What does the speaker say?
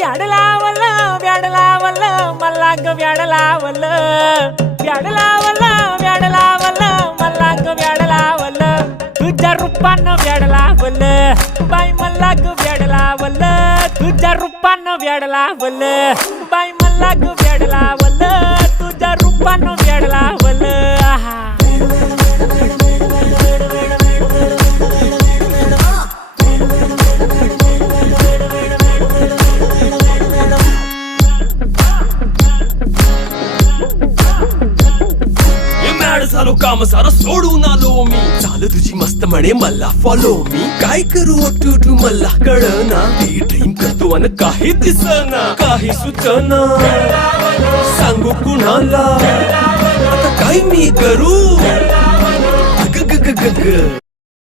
व्याड लावलं व्याड लावलं मला ग व्याड लावलं व्याड लावलं व्याड लावलं मला ग व्याड लावलं तुझ्या रूपानं व्याड लावलं बाई मला ग व्याड लावलं तुझ्या रूपानं व्याड लावलं बाई मला ग व्याड लावलं तुझ्या रूपानं व्याड लावलं आहा झालो काम सारा सोडून आलो मी चाल तुझी मस्त म्हणे मला फॉलो मी काय करू टू मला कळना ती ड्रीम करतो अन काही दिसना काही सुचना सांगू कुणाला आता काय मी करू ग ग ग ग ग